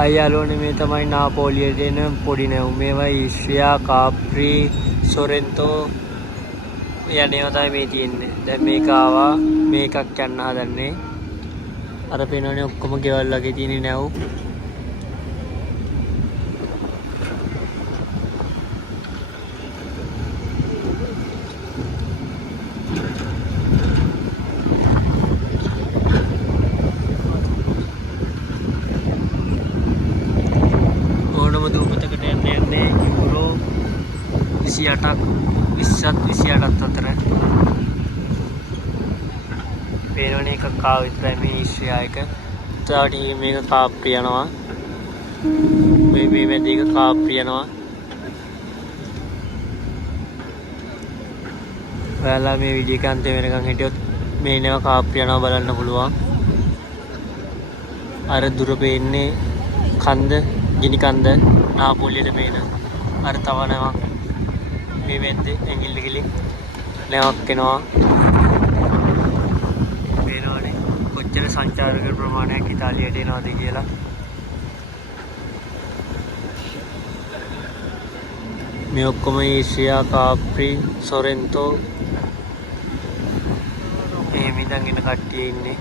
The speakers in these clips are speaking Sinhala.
අයියාලෝනේ මේ තමයි නාපෝලියට එන පොඩි නැව්. මේවා ඊස්ට්‍රියා, කාප්‍රි, සොරෙන්තෝ යන්නේවා තමයි මේ තියෙන්නේ. දැන් මේක ආවා මේකක් යන්න හදන්නේ. අර පේනවනේ ඔක්කොම ගෙවල් වගේ තියෙන නැව්. ඕනම දුපතකට යන්නේ යුරෝ 28ක් 28ත් අතර. පේනවනේ එකක් ආව විතරයි මේ ඊස්ට්‍රියා එක. ඊට මේක කාප්‍රි යනවා. මේ මැද එක කාප්‍රි යනවා. ඔයාලා මේ වීඩියෝ එක අන්තිම වෙනකන් හිටියොත් මේ නේවා කාප්‍රි යනවා බලන්න පුළුවන්. අර දුර පේන්නේ කන්ද, ගිනි කන්ද නාපෝලියට පේන. අර තව නැවක් මේ මැද්දේ ඇඟිල්ල ගිලි නැවක් එනවා. පේනවනේ කොච්චර සංචාරක ප්‍රමාණයක් ඉතාලියට එනවද කියලා. මේ ඔක්කොම ඊස්ට්‍රියා, කාප්‍රි, සොරෙන්තෝ එහෙම ඉඳන් ඉන්න කට්ටිය ඉන්නේ.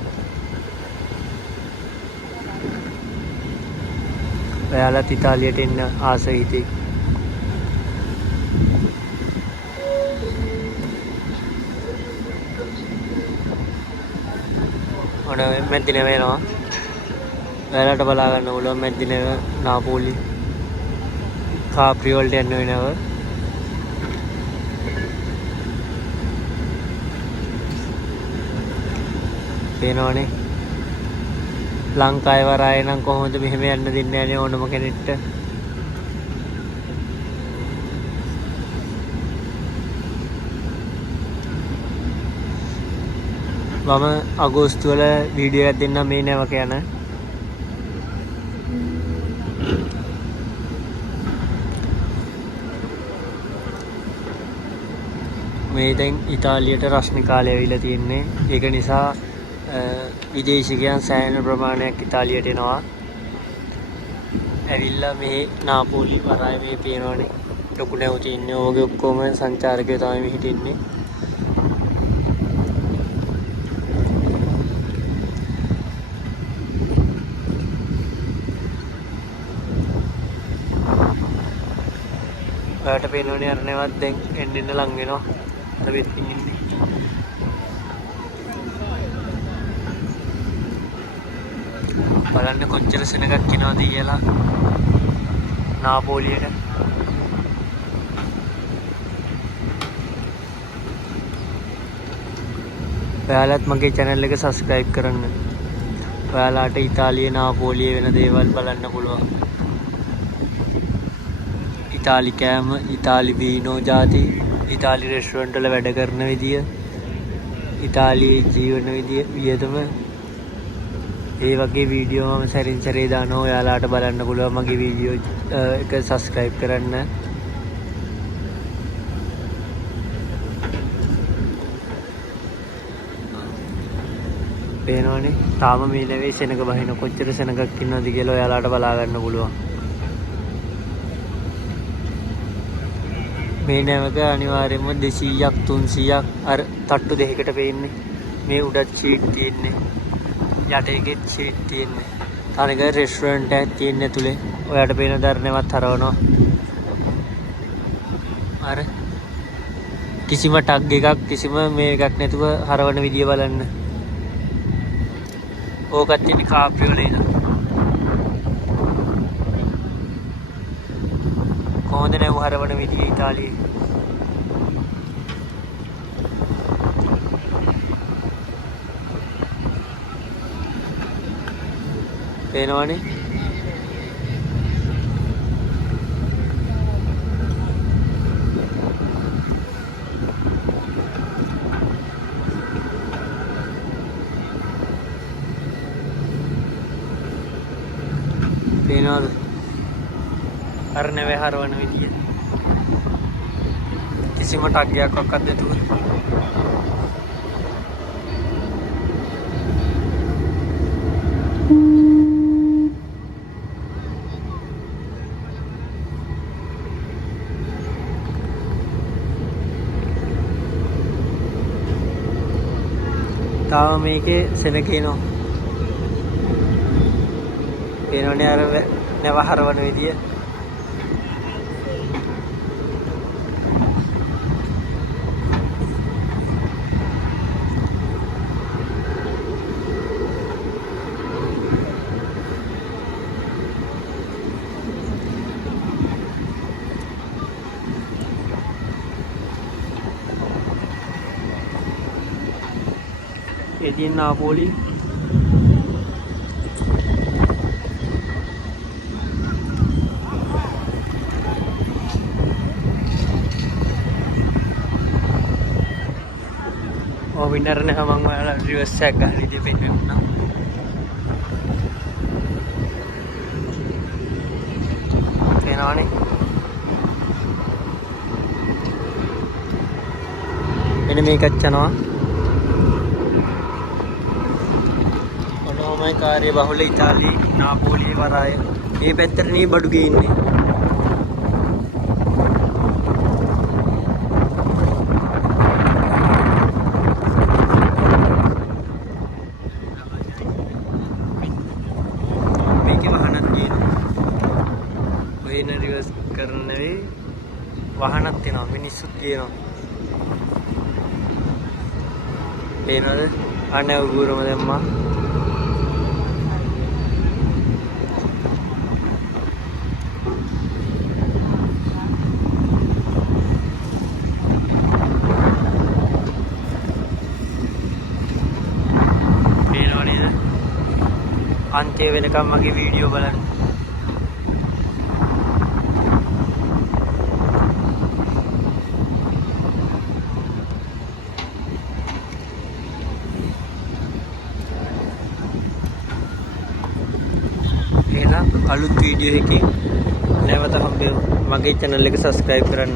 ඔයාලත් ඉතාලියට එන්න ආස හිතේ. ඔන්න මැද්දිනව එනවා. ඔයාලට බලා ගන්න පුළුවන් මැද්දිනව නාපෝලි කාප්‍රි වලට යන්න වෙනව. පේනවනේ ලංකාවේ වරාය නම් කොහොමද මෙහෙම යන්න දෙන්නේ නැහැ ඕනම කෙනෙක්ට. මම අගෝස්තු වල වීඩියෝ එකක් දෙන්නම් මේ නැවක යන. මේ දැන් ඉතාලියට රස්නේ කාලය ඇවිල්ලා තියෙන්නේ. ඒක නිසා විදේශිකයන් සෑහෙන ප්‍රමාණයක් ඉතාලියට එනවා. ඇවිල්ලා මේ නාපෝලි වරාය මේ පේනවනේ ලොකු නැව් තියෙන්නේ. ඕගේ ඔක්කොම සංචාරකයෝ තමයි මේ හිටින්නේ. ඔයාලට පේනවනේ අර නැවත් දැන් එන්න ලඟ වෙනවා. අර වෙත්තින් ඉන්නේ. බලන්න කොච්චර සෙනගක් කියනවාද කියලා නාපෝලියට. ඔයාලත් මගේ channel එක subscribe කරන්න. ඔයාලට ඉතාලියේ නාපෝලියේ වෙන දේවල් බලන්න පුළුවන්. ඉතාලි කෑම, ඉතාලි වීනෝ ಜಾති, ඉතාලි රෙස්ටුරන්ට් වල වැඩ කරන විදිය, ඉතාලියේ ජීවන විදියම ඒ වගේ වීඩියෝ මම සැරින් සැරේ දානවා. ඔයාලට බලන්න පුළුවන් මගේ වීඩියෝ එක subscribe කරන්න. පේනවනේ තාම මේ ලැබේ සෙනග බහින කොච්චර සෙනගක් ඉන්නවද කියලා ඔයාලට බලා ගන්න පුළුවන්. මේ නැවක අනිවාර්යයෙන්ම 200ක් 300ක් අර තට්ටු දෙකකට පේන්නේ. මේ උඩත් ෂීට් තියෙන්නේ. යට එකෙත් ෂීට් තියෙන්නේ. තනික රෙස්ටුරන්ට් එකක් තියෙන්නේ ඇතුලේ. ඔයාලට පේන දර්ණෙවත් හරවනවා. අර කිසිම ටග් එකක් කිසිම මේ එකක් නැතුව හරවන විදිය බලන්න. ඕකත් තියෙන්නේ කාප්‍රි වල ඉඳන්. කොහොමද නැව හරවන විදිය ඉතාලියේ. පේනවනේ පේනවද අර නැවේ හරවන විදිය. කිසිම ටග්ගයක් ඔක්කත් දෙතුව. තාම මේකේ සෙනගේනවා. පේනවනේ අර නැව හරවන විදිය. ये दिन नापोली और विनर ने हम रिवर्स चेक गाड़ी दे पे अपना पेनाने मैंने मेक अच्छा ना मैं कार्य बाहुल इटाली नापोली वराय ये बेहतर नहीं बढ़ गई इनमें रिवर्स करने वाहन मिनिसुत अने ऊर मदम्मा अंत्य वेनकम मगे वीडियो බලන්න එහෙනම් අලුත් වීඩියෝ එකකින් නැවත හම්බෙමු. මගේ channel එක subscribe කරන්න.